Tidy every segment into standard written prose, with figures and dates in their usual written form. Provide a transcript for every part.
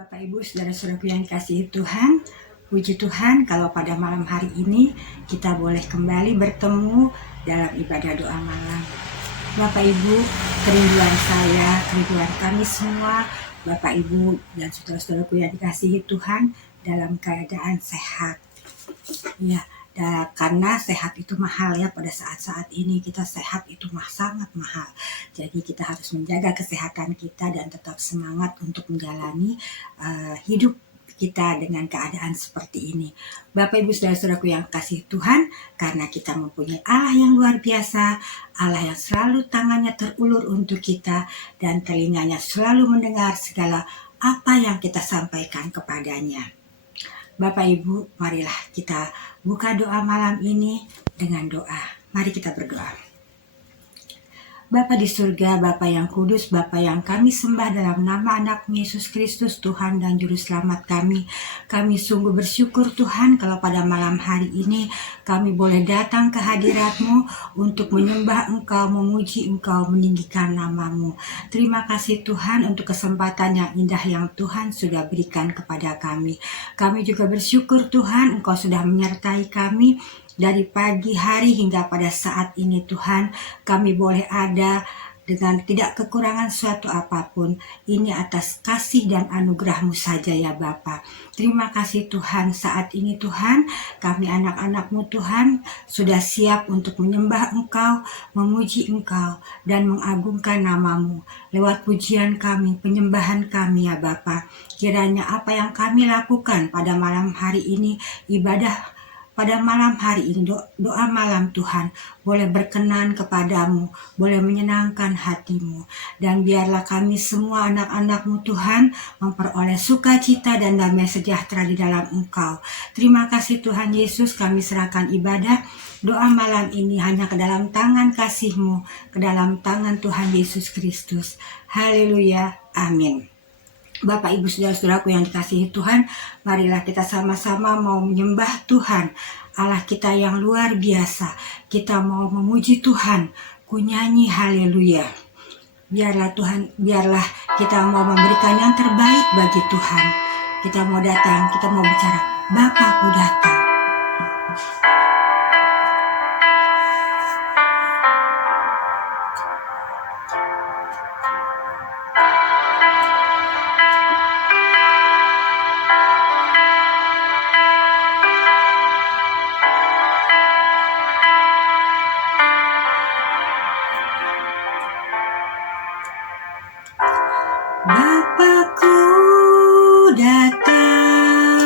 Bapak Ibu saudara-saudaraku yang dikasihi Tuhan, puji Tuhan kalau pada malam hari ini kita boleh kembali bertemu dalam ibadah doa malam. Bapak Ibu, kerinduan saya, kerinduan kami semua, Bapak Ibu dan saudara-saudaraku yang dikasihi Tuhan dalam keadaan sehat. Ya, karena sehat itu mahal ya, pada saat-saat ini kita sehat itu sangat mahal. Jadi kita harus menjaga kesehatan kita dan tetap semangat untuk menjalani hidup kita dengan keadaan seperti ini. Bapak Ibu saudara-saudaraku yang kasih Tuhan, karena kita mempunyai Allah yang luar biasa, Allah yang selalu tangannya terulur untuk kita dan telinganya selalu mendengar segala apa yang kita sampaikan kepadanya. Bapak Ibu, marilah kita buka doa malam ini dengan doa. Mari kita berdoa. Bapa di surga, Bapa yang kudus, Bapa yang kami sembah dalam nama anak Yesus Kristus, Tuhan dan Juru Selamat kami. Kami sungguh bersyukur Tuhan kalau pada malam hari ini kami boleh datang ke hadirat-Mu untuk menyembah Engkau, memuji Engkau, meninggikan nama-Mu. Terima kasih Tuhan untuk kesempatan yang indah yang Tuhan sudah berikan kepada kami. Kami juga bersyukur Tuhan Engkau sudah menyertai kami dari pagi hari hingga pada saat ini Tuhan, kami boleh ada dengan tidak kekurangan suatu apapun. Ini atas kasih dan anugerah-Mu saja ya Bapa. Terima kasih Tuhan, saat ini Tuhan, kami anak-anak-Mu Tuhan sudah siap untuk menyembah Engkau, memuji Engkau, dan mengagungkan nama-Mu. Lewat pujian kami, penyembahan kami ya Bapa. Kiranya apa yang kami lakukan pada malam hari ini, ibadah pada malam hari ini, doa malam Tuhan boleh berkenan kepadamu, boleh menyenangkan hatimu. Dan biarlah kami semua anak-anak-Mu Tuhan memperoleh sukacita dan damai sejahtera di dalam Engkau. Terima kasih Tuhan Yesus, kami serahkan ibadah doa malam ini hanya ke dalam tangan kasih-Mu, ke dalam tangan Tuhan Yesus Kristus. Haleluya, amin. Bapak Ibu saudara-saudaraku yang dikasihi Tuhan, marilah kita sama-sama mau menyembah Tuhan, Allah kita yang luar biasa. Kita mau memuji Tuhan, ku nyanyi haleluya. Biarlah kita mau memberikan yang terbaik bagi Tuhan. Kita mau datang, kita mau bicara, Bapakku datang. Bapakku datang,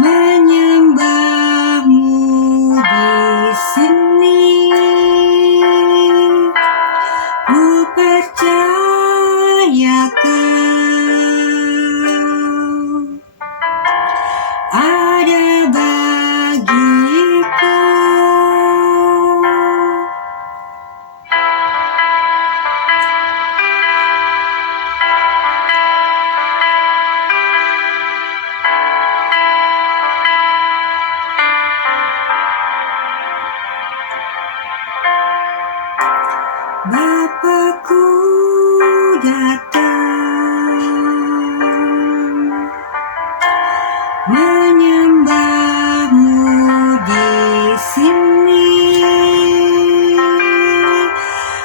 menyembah-Mu di sini. Ku percaya Kau ada bagiku. Bapakku datang, menyembah-Mu di sini.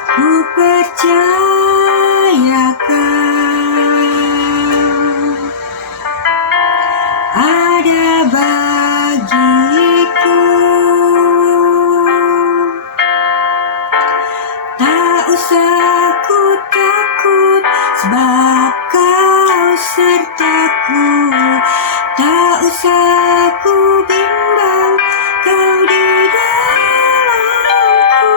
Ku percaya Kau ada bagiku. Tak usah ku takut, sebab Kau sertaku. Tak usah ku bimbang, Kau di dalamku.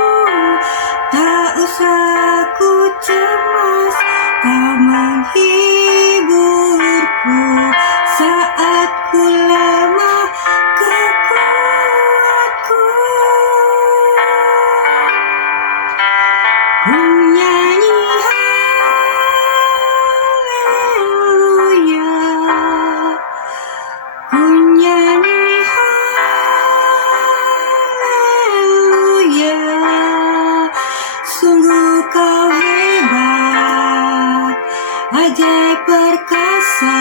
Tak usah ku cemas, Kau menghiburku. Saat ku lemah, Kau kuatku. Ku nyanyi haleluya, ku nyanyi haleluya. Sungguh Kau hebat, ajaib perkasa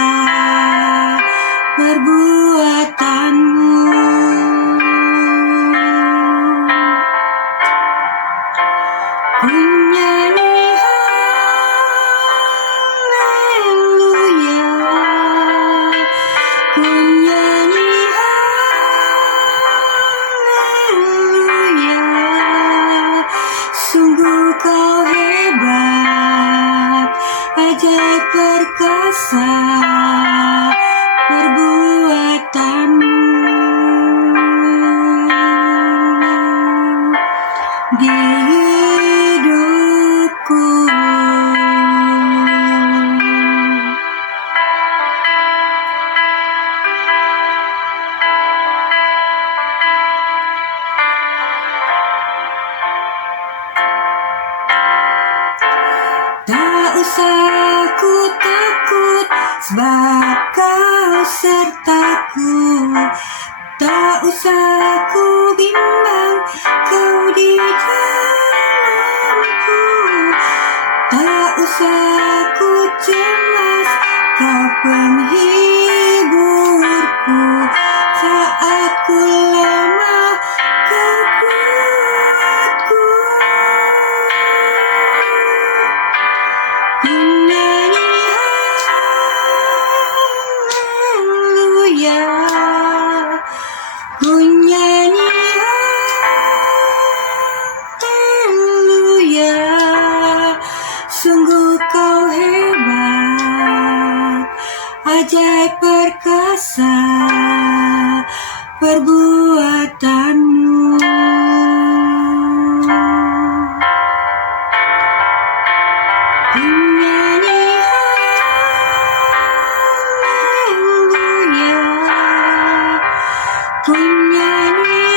perbuatanmu. Ku nyanyi haleluya, ku nyanyi haleluya. Sungguh kau hebat, ajaib perkasa perbuatanmu. Di hidupku tak usah ku takut, sebab kau sertaku. Tak usah ku bimbang, kau di dalamku. Tak usah ku cemas, kau penghiburku. Saat ku lemah, kau kuatku. Ku nyanyi haleluya, ku nyanyi haleluya. Sungguh kau hebat, ajaib perkasa perbuatanmu. Ku nyanyi haleluya, ku nyanyi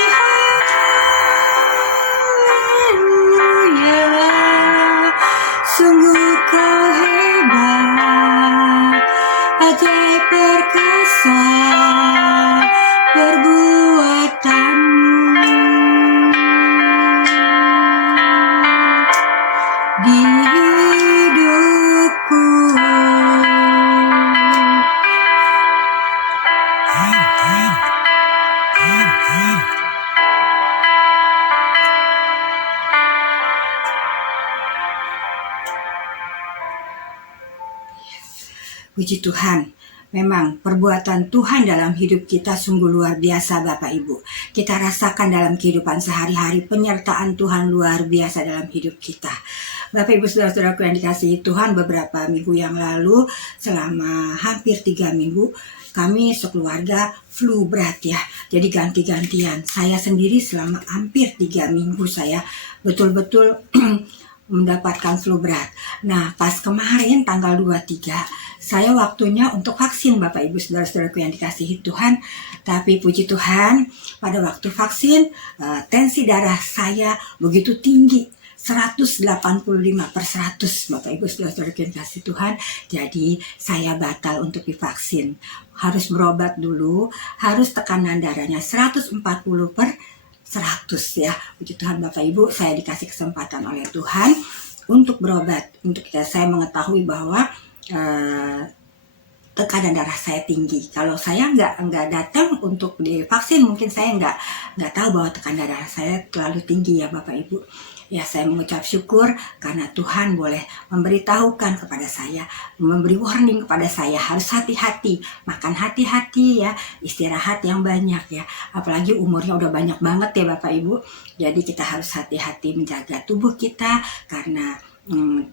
haleluya. Sungguh kau hebat, ajaib perkasa perbuatanmu. Di hidupku puji Tuhan. Memang perbuatan Tuhan dalam hidup kita sungguh luar biasa Bapak Ibu. Kita rasakan dalam kehidupan sehari-hari penyertaan Tuhan luar biasa dalam hidup kita. Bapak Ibu saudara-saudaraku yang dikasihi Tuhan, beberapa minggu yang lalu selama hampir 3 minggu kami sekeluarga flu berat ya. Jadi ganti-gantian. Saya sendiri selama hampir 3 minggu saya betul-betul mendapatkan flu berat. Nah, pas kemarin tanggal 23, saya waktunya untuk vaksin Bapak Ibu saudara-saudaraku yang dikasihi Tuhan. Tapi puji Tuhan, pada waktu vaksin tensi darah saya begitu tinggi, 185/100 Bapak Ibu saudara-saudaraku yang dikasihi Tuhan. Jadi saya batal untuk divaksin. Harus berobat dulu, harus tekanan darahnya 140/100 ya. Puji Tuhan Bapak Ibu, saya dikasih kesempatan oleh Tuhan untuk berobat. Untuk saya mengetahui bahwa tekanan darah saya tinggi. Kalau saya nggak datang untuk divaksin, mungkin saya nggak tahu bahwa tekanan darah saya terlalu tinggi ya Bapak Ibu. Ya, saya mengucap syukur karena Tuhan boleh memberitahukan kepada saya, memberi warning kepada saya, harus hati-hati, makan hati-hati ya, istirahat yang banyak ya. Apalagi umurnya udah banyak banget ya Bapak Ibu. Jadi kita harus hati-hati menjaga tubuh kita karena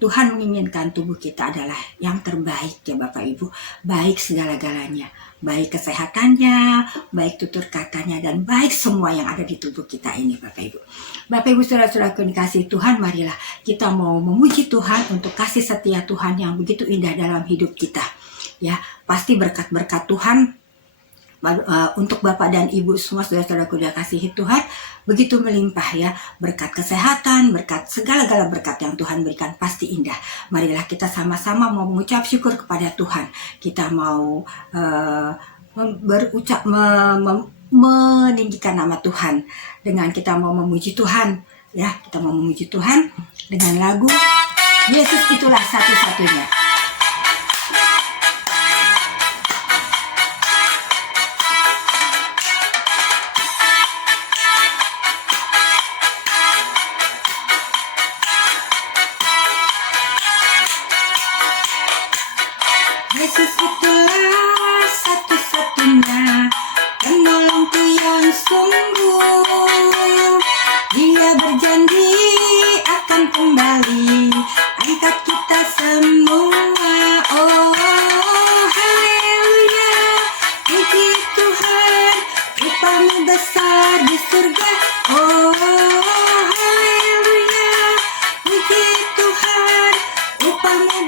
Tuhan menginginkan tubuh kita adalah yang terbaik ya Bapak Ibu. Baik segala-galanya, baik kesehatannya, baik tutur katanya, dan baik semua yang ada di tubuh kita ini Bapak Ibu. Bapak Ibu saudara-saudara dikasihi Tuhan, marilah kita mau memuji Tuhan untuk kasih setia Tuhan yang begitu indah dalam hidup kita. Ya, pasti berkat-berkat Tuhan untuk Bapak dan Ibu semua saudara-saudaraku dikasihi Tuhan begitu melimpah ya, berkat kesehatan, berkat segala-gala berkat yang Tuhan berikan pasti indah. Marilah kita sama-sama mau mengucap syukur kepada Tuhan. Kita mau meninggikan nama Tuhan dengan kita mau memuji Tuhan ya. Kita mau memuji Tuhan dengan lagu Yesus Itulah Satu-Satunya.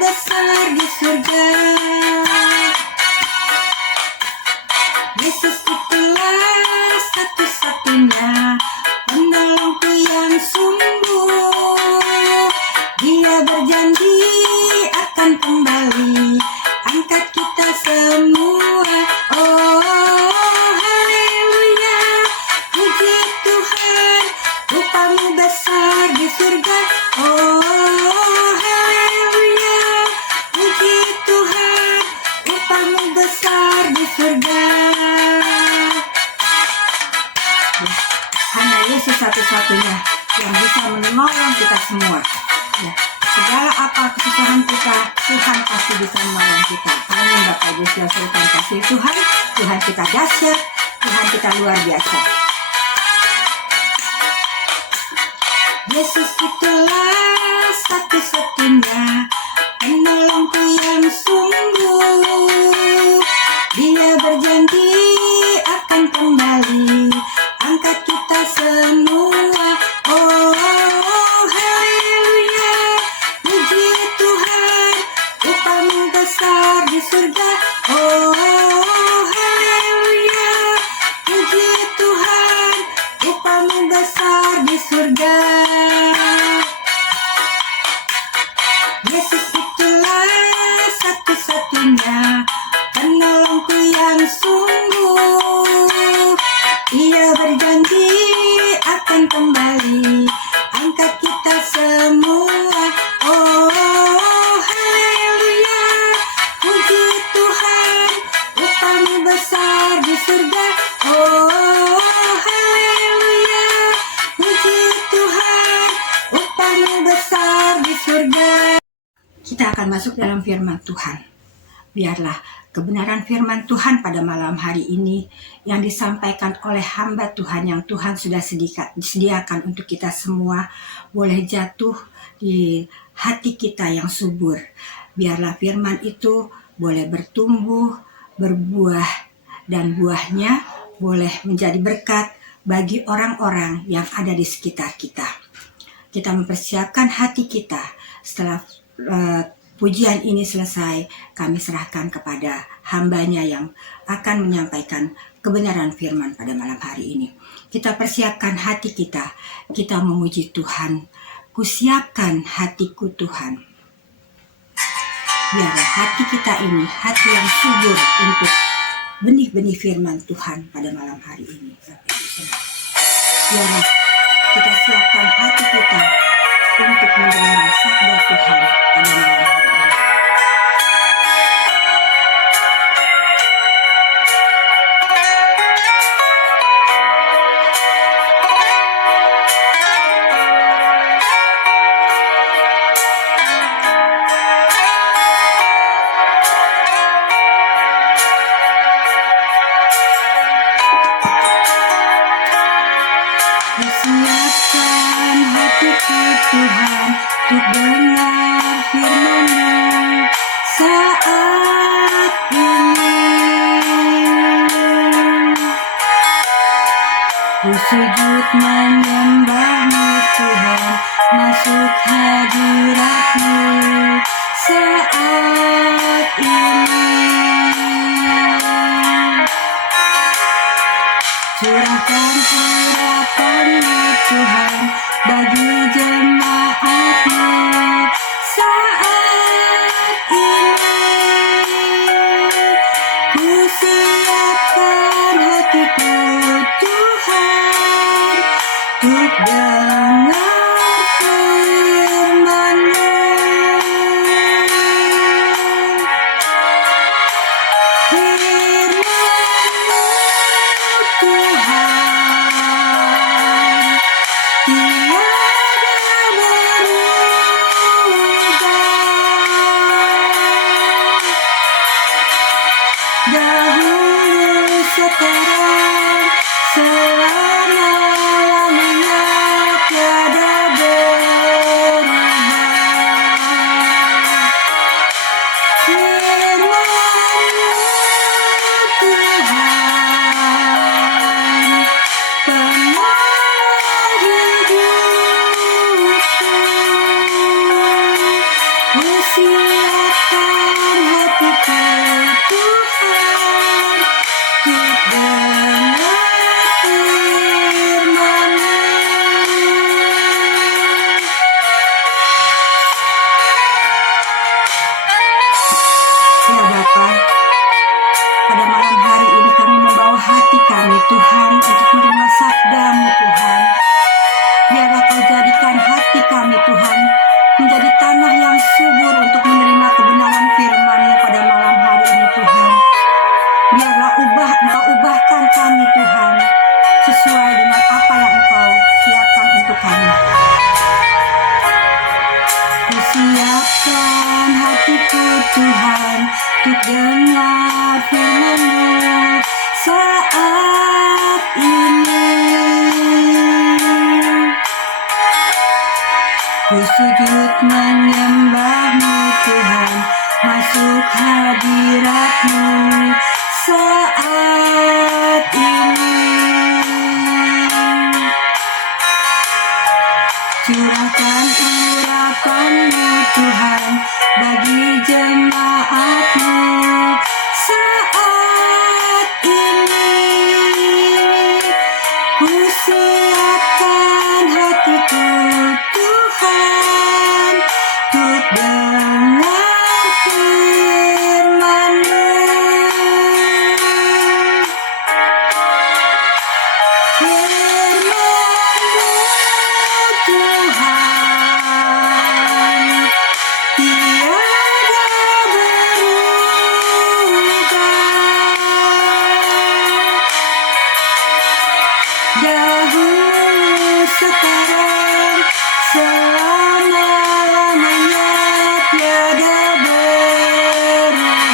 besar di surga. Yesus itulah satu-satunya penolongku yang sungguh. Dia berjanji akan kembali angkat kita semua. Oh, haleluya, puji Tuhan, upamu besar di surga. Oh, haleluya, puji Tuhan, upamu besar di surga. Hanya Yesus satu-satunya yang bisa menolong kita semua. Ya, segala apa kesusahan kita, Tuhan pasti bisa menolong kita. Amin. Bapak Ibu saudara kasih Tuhan, Tuhan kita dahsyat, Tuhan kita luar biasa. Yesus itulah satu-satunya penolongku yang sungguh. Dia berjanji akan kembali angkat kita semua. Oh, haleluya, puji Tuhan, upamu besar di surga. Oh, haleluya, puji Tuhan, upamu besar di surga. Yesus itulah satu-satunya penolongku yang sungguh. Ia berjanji akan kembali angkat kita semua. Oh, haleluya, puji Tuhan, upamu besar di surga. Oh, haleluya, puji Tuhan, upamu besar di surga. Kita akan masuk dalam firman Tuhan. Biarlah kebenaran firman Tuhan pada malam hari ini yang disampaikan oleh hamba Tuhan yang Tuhan sudah sediakan untuk kita semua boleh jatuh di hati kita yang subur. Biarlah firman itu boleh bertumbuh, berbuah, dan buahnya boleh menjadi berkat bagi orang-orang yang ada di sekitar kita. Kita mempersiapkan hati kita. Setelah pujian ini selesai, kami serahkan kepada hambanya yang akan menyampaikan kebenaran firman pada malam hari ini. Kita persiapkan hati kita, kita memuji Tuhan. Kusiapkan hatiku Tuhan. Biarlah hati kita ini hati yang subur untuk benih-benih firman Tuhan pada malam hari ini. Biarlah kita siapkan hati kita untuk mendengar sabda Tuhan pada malam hari ini. Siapkan hatiku Tuhan untuk dengar firman-Mu saat ini. Ku sujud menyembah-Mu Tuhan, masuk hadirat-Mu saat ini. Curahkan urapan-Mu Tuhan bagi jemaat-Mu saat ini. Ku siapkan hatiku Tuhan untuk dengar firman-Mu. Firman-Mu Tuhan tiada berubah, dahulu sekarang selama-lamanya. Bapa, pada malam hari ini kami membawa hati kami Tuhan untuk menerima sabda-Mu Tuhan. Biarlah Kau jadikan hati kami Tuhan menjadi tanah yang subur untuk menerima kebenaran firman-Mu pada malam hari ini Tuhan. Biarlah Engkau ubahkan kami Tuhan sesuai dengan apa yang Engkau siapkan untuk kami. Kusiapkan hatiku Tuhan untuk dengar firman-Mu saat ini. Ku sujud menyembah-Mu Tuhan, masuk hadirat-Mu saat ini. Curahkan urapan-Mu Tuhan bagi jemaat-Mu saat ini. Ku siapkan hatiku Tuhan untuk dengar firman-Mu. Firman-Mu Tuhan tiada berubah. Dahulu, sekarang, selama-lamanya tiada berubah.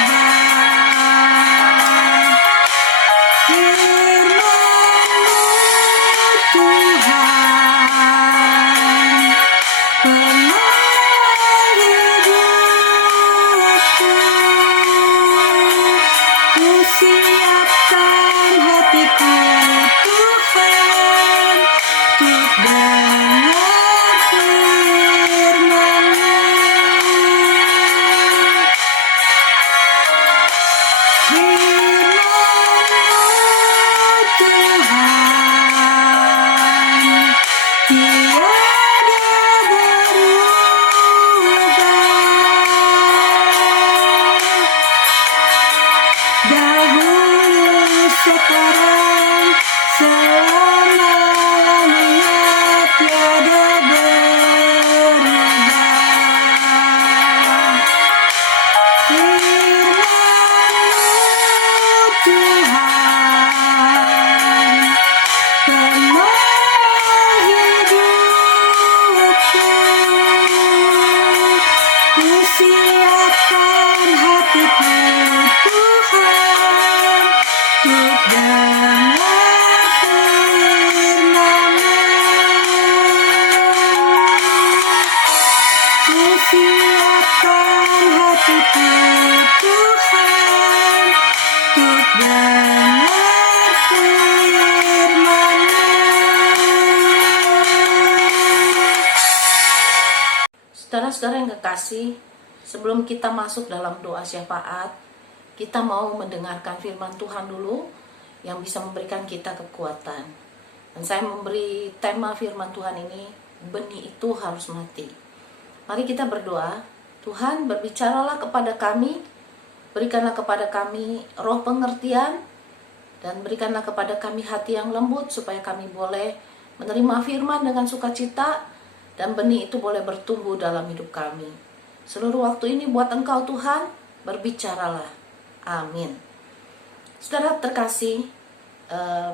Firman-Mu Tuhan penolong hidupku. Ku siapkan hatiku Tuhan untuk dengar firman-Mu. Firman-Mu Tuhan tiada berubah. Dahulu, sekarang, selama-lamanya tiada berubah. Firman-Mu Tuhan penolong hidupku. Ku siapkan hatiku Tuhan untuk dengar firman-Mu. Ku siapkan hatiku Tuhan untuk dengar firman-Mu. Saudara-saudara yang kekasih, sebelum kita masuk dalam doa syafaat, kita mau mendengarkan firman Tuhan dulu yang bisa memberikan kita kekuatan. Dan saya memberi tema firman Tuhan ini, benih itu harus mati. Mari kita berdoa. Tuhan, berbicaralah kepada kami, berikanlah kepada kami roh pengertian, dan berikanlah kepada kami hati yang lembut supaya kami boleh menerima firman dengan sukacita, dan benih itu boleh bertumbuh dalam hidup kami. Seluruh waktu ini buat Engkau Tuhan, berbicaralah. Amin. Saudara terkasih,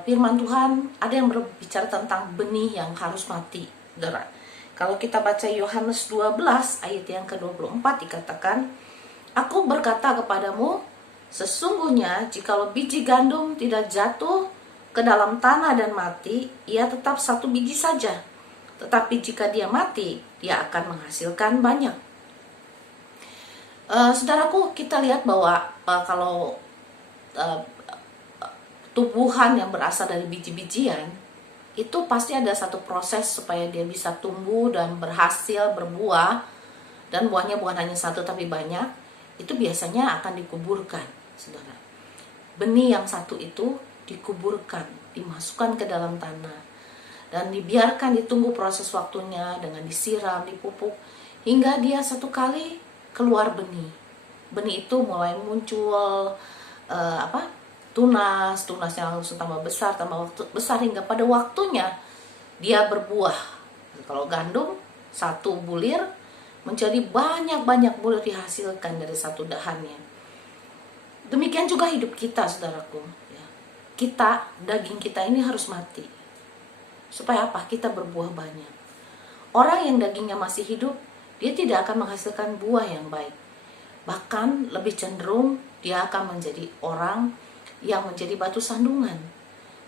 firman Tuhan ada yang berbicara tentang benih yang harus mati. Saudara, kalau kita baca Yohanes 12 ayat yang ke-24 dikatakan, Aku berkata kepadamu, sesungguhnya jikalau biji gandum tidak jatuh ke dalam tanah dan mati, ia tetap satu biji saja. Tetapi jika dia mati, dia akan menghasilkan banyak. Saudaraku, kita lihat bahwa kalau tumbuhan yang berasal dari biji-bijian, itu pasti ada satu proses supaya dia bisa tumbuh dan berhasil berbuah, dan buahnya bukan hanya satu tapi banyak. Itu biasanya akan dikuburkan, saudara. Benih yang satu itu dikuburkan, dimasukkan ke dalam tanah, dan dibiarkan ditunggu proses waktunya dengan disiram, dipupuk, hingga dia satu kali keluar benih. benih itu mulai muncul tunasnya langsung tambah besar hingga pada waktunya dia berbuah. Kalau gandum satu bulir menjadi banyak bulir dihasilkan dari satu dahannya. Demikian juga hidup kita, saudaraku. Ya. Daging kita ini harus mati. Supaya apa? Kita berbuah banyak. Orang yang dagingnya masih hidup, dia tidak akan menghasilkan buah yang baik. Bahkan lebih cenderung dia akan menjadi orang yang menjadi batu sandungan.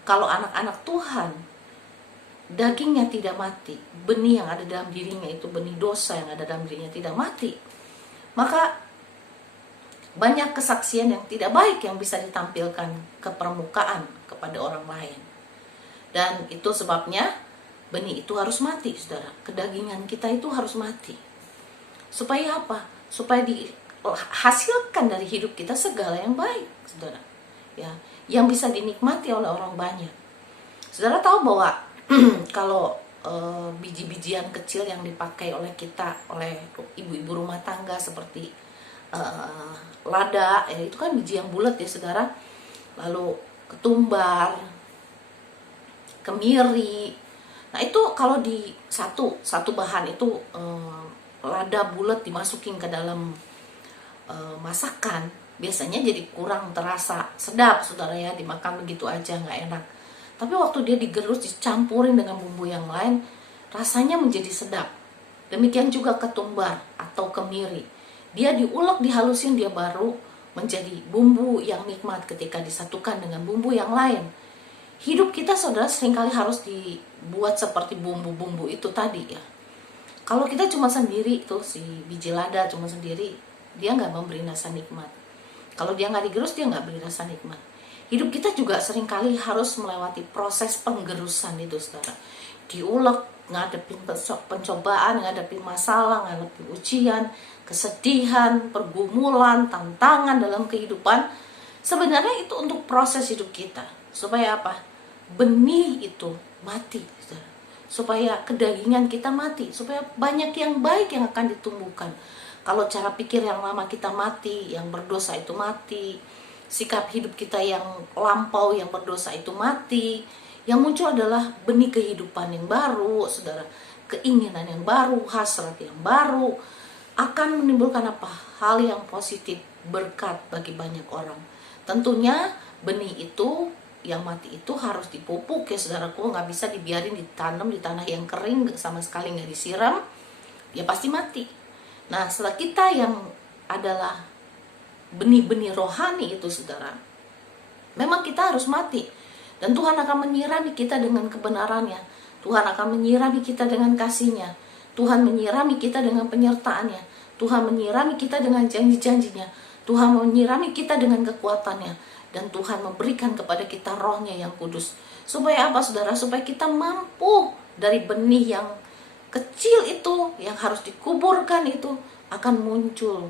Kalau anak-anak Tuhan, dagingnya tidak mati, benih yang ada dalam dirinya itu, benih dosa yang ada dalam dirinya tidak mati, maka banyak kesaksian yang tidak baik yang bisa ditampilkan ke permukaan kepada orang lain. Dan itu sebabnya benih itu harus mati, saudara. Kedagingan kita itu harus mati. Supaya apa? Supaya dihasilkan dari hidup kita segala yang baik, saudara. Ya, yang bisa dinikmati oleh orang banyak. Saudara tahu bahwa kalau biji-bijian kecil yang dipakai oleh kita, oleh ibu-ibu rumah tangga seperti lada, itu kan biji yang bulat ya, saudara. Lalu ketumbar, kemiri. Nah itu kalau di satu bahan itu lada bulat dimasukin ke dalam masakan, biasanya jadi kurang terasa sedap, saudara ya, dimakan begitu aja nggak enak. Tapi waktu dia digerus, dicampurin dengan bumbu yang lain, rasanya menjadi sedap. Demikian juga ketumbar atau kemiri. Dia diulek, dihalusin, dia baru menjadi bumbu yang nikmat ketika disatukan dengan bumbu yang lain. Hidup kita, saudara, seringkali harus dibuat seperti bumbu-bumbu itu tadi ya. Kalau kita cuma sendiri, tuh si biji lada cuma sendiri, dia nggak memberi rasa nikmat. Kalau dia nggak digerus, dia nggak beri rasa nikmat. Hidup kita juga seringkali harus melewati proses penggerusan itu, saudara. Diulek, ngadepin pencobaan, ngadepin masalah, ngadepin ujian, kesedihan, pergumulan, tantangan dalam kehidupan. Sebenarnya itu untuk proses hidup kita. Supaya apa? Benih itu mati, saudara. Supaya kedagingan kita mati, supaya banyak yang baik yang akan ditumbuhkan. Kalau cara pikir yang lama kita mati, yang berdosa itu mati, sikap hidup kita yang lampau yang berdosa itu mati, yang muncul adalah benih kehidupan yang baru, saudara. Keinginan yang baru, hasrat yang baru, akan menimbulkan apa? Hal yang positif, berkat bagi banyak orang. Tentunya benih itu yang mati itu harus dipupuk ya, saudaraku. Nggak bisa dibiarin ditanam di tanah yang kering, sama sekali nggak disiram, ya pasti mati. Nah, setelah kita yang adalah benih-benih rohani itu, saudara, memang kita harus mati. Dan Tuhan akan menyirami kita dengan kebenarannya. Tuhan akan menyirami kita dengan kasih-Nya. Tuhan menyirami kita dengan penyertaan-Nya. Tuhan menyirami kita dengan janji-janjinya. Tuhan menyirami kita dengan kekuatannya. Dan Tuhan memberikan kepada kita rohnya yang kudus. Supaya apa, saudara? Supaya kita mampu dari benih yang kecil itu, yang harus dikuburkan itu, akan muncul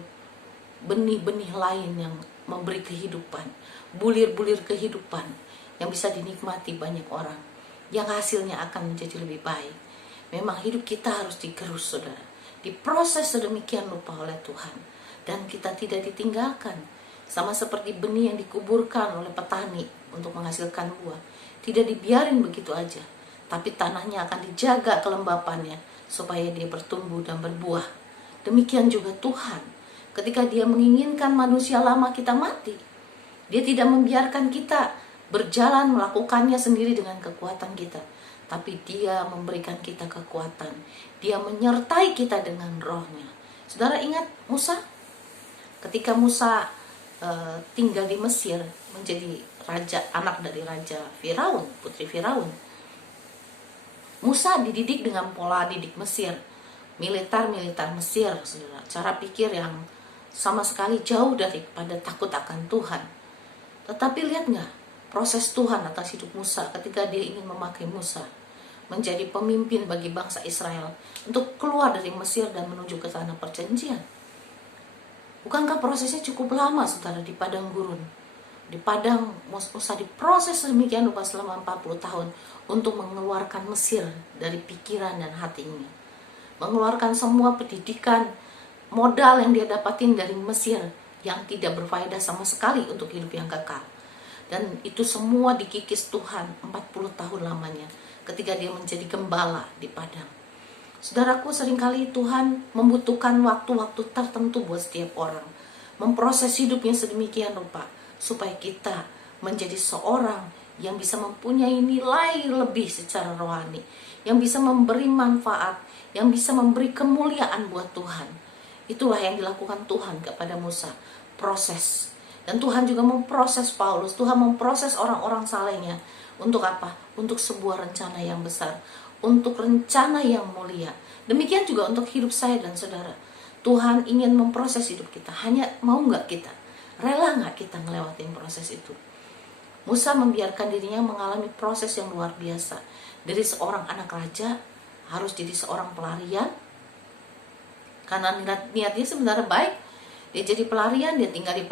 benih-benih lain yang memberi kehidupan, bulir-bulir kehidupan yang bisa dinikmati banyak orang, yang hasilnya akan menjadi lebih baik. Memang hidup kita harus digerus, saudara, diproses sedemikian rupa oleh Tuhan, dan kita tidak ditinggalkan. Sama seperti benih yang dikuburkan oleh petani untuk menghasilkan buah, tidak dibiarin begitu aja, tapi tanahnya akan dijaga kelembapannya supaya dia bertumbuh dan berbuah. Demikian juga Tuhan. Ketika Dia menginginkan manusia lama kita mati, Dia tidak membiarkan kita berjalan melakukannya sendiri dengan kekuatan kita, tapi Dia memberikan kita kekuatan. Dia menyertai kita dengan rohnya. Saudara ingat Musa? Ketika Musa tinggal di Mesir, menjadi raja, anak dari Raja Firaun, putri Firaun, Musa dididik dengan pola didik Mesir, militer Mesir, saudara. Cara pikir yang sama sekali jauh daripada takut akan Tuhan. Tetapi lihat nggak proses Tuhan atas hidup Musa ketika Dia ingin memakai Musa menjadi pemimpin bagi bangsa Israel untuk keluar dari Mesir dan menuju ke tanah perjanjian. Bukankah prosesnya cukup lama, saudara, di padang gurun? Di padang Musa diproses sedemikian rupa selama 40 tahun untuk mengeluarkan Mesir dari pikiran dan hatinya. Mengeluarkan semua pendidikan, modal yang dia dapatin dari Mesir yang tidak berfaedah sama sekali untuk hidup yang kekal. Dan itu semua dikikis Tuhan 40 tahun lamanya ketika dia menjadi gembala di padang. Saudaraku, seringkali Tuhan membutuhkan waktu-waktu tertentu buat setiap orang, memproses hidupnya sedemikian rupa supaya kita menjadi seorang yang bisa mempunyai nilai lebih secara rohani, yang bisa memberi manfaat, yang bisa memberi kemuliaan buat Tuhan. Itulah yang dilakukan Tuhan kepada Musa, proses. Dan Tuhan juga memproses Paulus, Tuhan memproses orang-orang salehnya. Untuk apa? Untuk sebuah rencana yang besar, untuk rencana yang mulia. Demikian juga untuk hidup saya dan saudara. Tuhan ingin memproses hidup kita. Hanya mau nggak kita? Rela nggak kita ngelewatin proses itu? Musa membiarkan dirinya mengalami proses yang luar biasa. Dari seorang anak raja harus jadi seorang pelarian. Karena niatnya sebenarnya baik. Dia jadi pelarian, dia tinggal di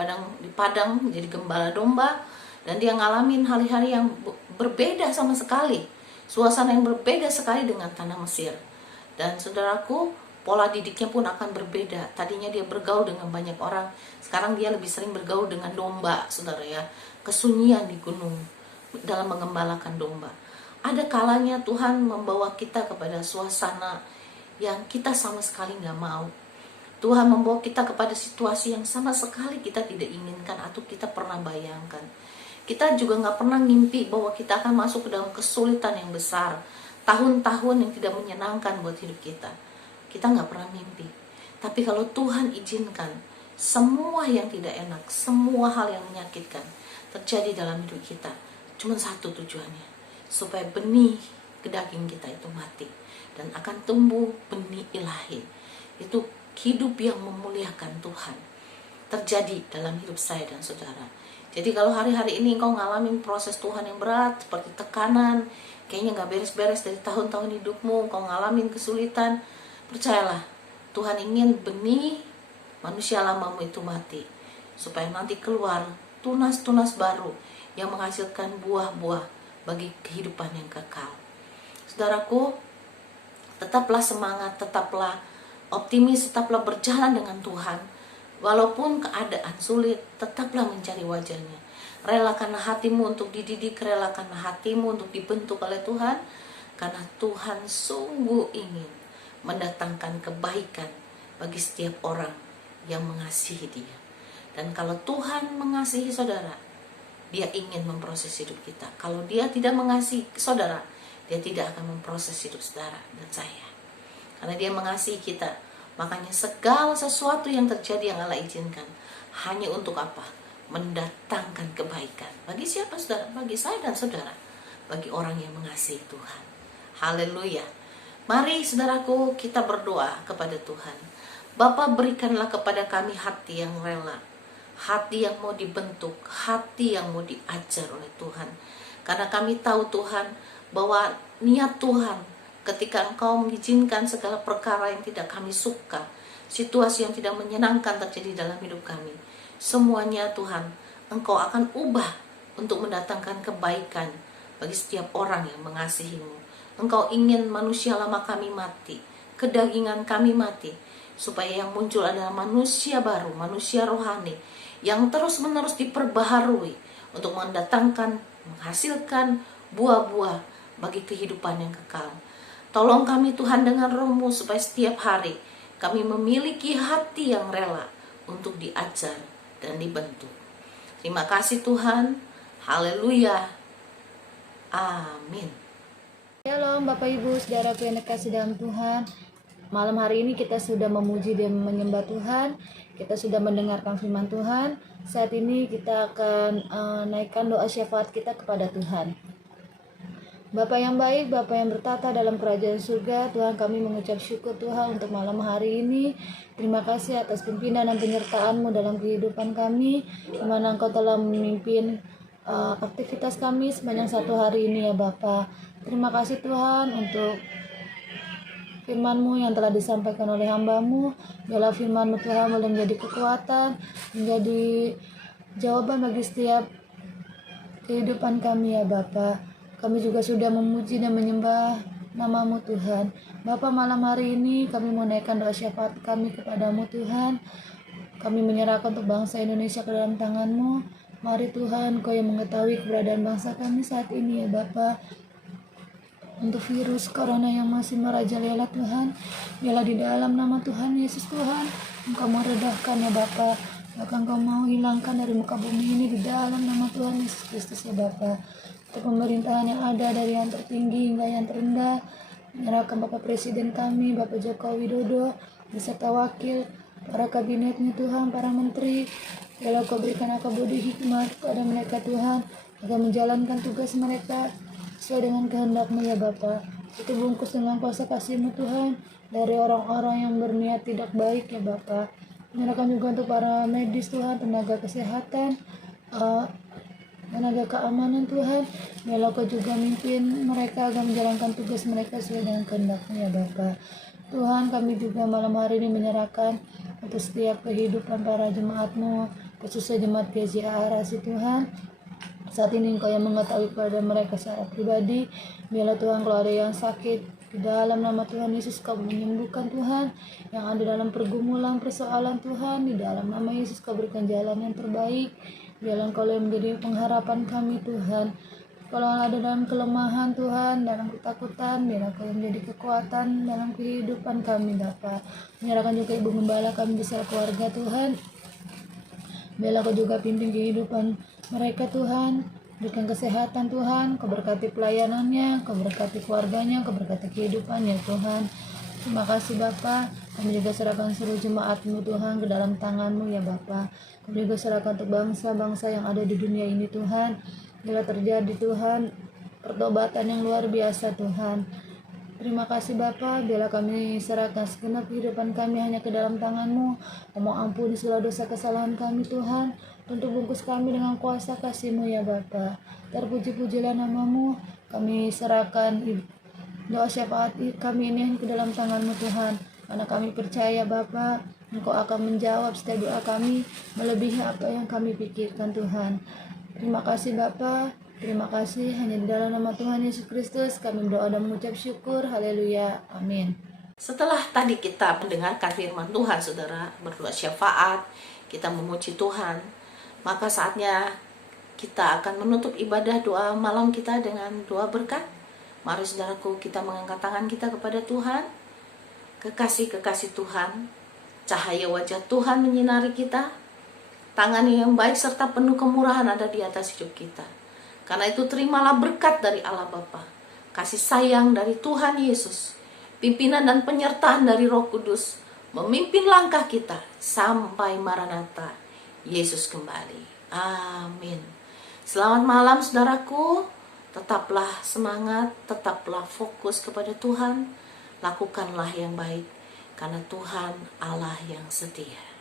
padang jadi gembala domba. Dan dia ngalamin hari-hari yang berbeda sama sekali. Suasana yang berbeda sekali dengan tanah Mesir. Dan saudaraku, pola didiknya pun akan berbeda. Tadinya dia bergaul dengan banyak orang, sekarang dia lebih sering bergaul dengan domba, saudara ya. Kesunyian di gunung dalam mengembalakan domba. Ada kalanya Tuhan membawa kita kepada suasana yang kita sama sekali gak mau. Tuhan membawa kita kepada situasi yang sama sekali kita tidak inginkan atau kita pernah bayangkan. Kita juga gak pernah ngimpi bahwa kita akan masuk ke dalam kesulitan yang besar, tahun-tahun yang tidak menyenangkan buat hidup kita. Kita gak pernah mimpi. Tapi kalau Tuhan izinkan semua yang tidak enak, semua hal yang menyakitkan terjadi dalam hidup kita, cuma satu tujuannya, supaya benih ke daging kita itu mati dan akan tumbuh benih ilahi. Itu hidup yang memuliakan Tuhan terjadi dalam hidup saya dan saudara. Jadi kalau hari-hari ini engkau ngalamin proses Tuhan yang berat, seperti tekanan, kayaknya gak beres-beres dari tahun-tahun hidupmu, engkau ngalamin kesulitan, percayalah, Tuhan ingin benih manusia lamamu itu mati, supaya nanti keluar tunas-tunas baru yang menghasilkan buah-buah bagi kehidupan yang kekal. Saudaraku, tetaplah semangat, tetaplah optimis, tetaplah berjalan dengan Tuhan. Walaupun keadaan sulit, tetaplah mencari wajahnya. Relakanlah hatimu untuk dididik, relakanlah hatimu untuk dibentuk oleh Tuhan, karena Tuhan sungguh ingin mendatangkan kebaikan bagi setiap orang yang mengasihi Dia. Dan kalau Tuhan mengasihi saudara, Dia ingin memproses hidup kita. Kalau Dia tidak mengasihi saudara, Dia tidak akan memproses hidup saudara dan saya. Karena Dia mengasihi kita, makanya segala sesuatu yang terjadi yang Allah izinkan hanya untuk apa? Mendatangkan kebaikan. Bagi siapa saudara? Bagi saya dan saudara. Bagi orang yang mengasihi Tuhan. Haleluya. Mari saudaraku, kita berdoa kepada Tuhan. Bapa, berikanlah kepada kami hati yang rela, hati yang mau dibentuk, hati yang mau diajar oleh Tuhan. Karena kami tahu Tuhan bahwa niat Tuhan ketika Engkau mengizinkan segala perkara yang tidak kami suka, situasi yang tidak menyenangkan terjadi dalam hidup kami, semuanya Tuhan, Engkau akan ubah untuk mendatangkan kebaikan bagi setiap orang yang mengasihi-Mu. Engkau ingin manusia lama kami mati, kedagingan kami mati, supaya yang muncul adalah manusia baru, manusia rohani, yang terus-menerus diperbaharui untuk mendatangkan, menghasilkan buah-buah bagi kehidupan yang kekal. Tolong kami Tuhan dengan Roh-Mu supaya setiap hari kami memiliki hati yang rela untuk diajar dan dibentuk. Terima kasih Tuhan. Haleluya. Amin. Shalom Bapak Ibu, saudaraku yang dikasih dalam Tuhan. Malam hari ini kita sudah memuji dan menyembah Tuhan. Kita sudah mendengarkan firman Tuhan. Saat ini kita akan naikkan doa syafaat kita kepada Tuhan. Bapa yang baik, Bapa yang bertata dalam kerajaan surga, Tuhan, kami mengucap syukur Tuhan untuk malam hari ini. Terima kasih atas pimpinan dan penyertaan-Mu dalam kehidupan kami, di mana Engkau telah memimpin aktivitas kami sepanjang satu hari ini ya Bapa. Terima kasih Tuhan untuk firman-Mu yang telah disampaikan oleh hamba-Mu. Biarlah firman-Mu Tuhan boleh menjadi kekuatan, menjadi jawaban bagi setiap kehidupan kami ya Bapa. Kami juga sudah memuji dan menyembah nama-Mu Tuhan. Bapa, malam hari ini kami menaikkan doa syafaat kami kepada-Mu Tuhan. Kami menyerahkan untuk bangsa Indonesia ke dalam tangan-Mu. Mari Tuhan, Kau yang mengetahui keberadaan bangsa kami saat ini ya Bapa. Untuk virus corona yang masih merajalela Tuhan, biarlah di dalam nama Tuhan Yesus Tuhan, Engkau meredahkan ya Bapa. Bahkan Engkau mau hilangkan dari muka bumi ini di dalam nama Tuhan Yesus Kristus ya Bapa. Untuk pemerintahan yang ada dari yang tertinggi hingga yang terendah, menyerahkan Bapak Presiden kami, Bapak Joko Widodo, beserta wakil, para kabinetnya Tuhan, para menteri. Biarlah Kau berikan akabodi hikmat kepada mereka Tuhan, agar menjalankan tugas mereka sesuai dengan kehendak-Mu ya Bapa. Itu bungkus dengan kuasa kasih-Mu Tuhan, dari orang-orang yang berniat tidak baik ya Bapa. Menyerahkan juga untuk para medis Tuhan, tenaga kesehatan, tenaga keamanan Tuhan. Biarlah Kau juga mimpin mereka agar menjalankan tugas mereka sesuai dengan kehendak-Mu ya Bapa. Tuhan, kami juga malam hari ini menyerahkan untuk setiap kehidupan para jemaat-Mu, khususnya jemaat GZA Arasi Tuhan. Saat ini Engkau yang mengetahui kepada mereka secara pribadi. Biarlah Tuhan, kalau ada yang sakit, di dalam nama Tuhan Yesus Kau menyembuhkan Tuhan. Yang ada dalam pergumulan, persoalan Tuhan, di dalam nama Yesus Kau berikan jalan yang terbaik. Biarlah Engkau yang menjadi pengharapan kami Tuhan. Kalau ada dalam kelemahan Tuhan, dalam ketakutan, biarlah Kau yang menjadi kekuatan dalam kehidupan kami Bapa. Menyerahkan juga Ibu Gembala kami beserta keluarga Tuhan. Biarlah Kau juga pimpin kehidupan mereka Tuhan, berikan kesehatan Tuhan, Kau berkati pelayanannya, Kau berkati keluarganya, Kau berkati kehidupannya Tuhan. Terima kasih Bapa. Kami juga serahkan seluruh jemaat-Mu Tuhan ke dalam tangan-Mu ya Bapa. Kami juga serahkan untuk bangsa-bangsa yang ada di dunia ini Tuhan. Bila terjadi Tuhan pertobatan yang luar biasa Tuhan. Terima kasih Bapa, biarlah kami serahkan segenap kehidupan kami hanya ke dalam tangan-Mu. Kau ampuni segala dosa kesalahan kami Tuhan. Untuk bungkus kami dengan kuasa kasih-Mu ya Bapa. Terpuji-pujilah nama-Mu. Kami serahkan doa syafaat kami ini ke dalam tangan-Mu Tuhan. Karena kami percaya Bapa, Engkau akan menjawab setiap doa kami melebihi apa yang kami pikirkan Tuhan. Terima kasih Bapa. Terima kasih, hanya di dalam nama Tuhan Yesus Kristus kami berdoa dan mengucap syukur. Haleluya. Amin. Setelah tadi kita mendengarkan firman Tuhan, saudara, berdoa syafaat, kita memuji Tuhan, maka saatnya kita akan menutup ibadah doa malam kita dengan doa berkat. Mari saudaraku, kita mengangkat tangan kita kepada Tuhan. Kekasih-kekasih Tuhan, cahaya wajah Tuhan menyinari kita. Tangan yang baik serta penuh kemurahan ada di atas hidup kita. Karena itu terimalah berkat dari Allah Bapa, kasih sayang dari Tuhan Yesus, pimpinan dan penyertaan dari Roh Kudus, memimpin langkah kita sampai Maranatha, Yesus kembali. Amin. Selamat malam saudaraku, tetaplah semangat, tetaplah fokus kepada Tuhan, lakukanlah yang baik, karena Tuhan Allah yang setia.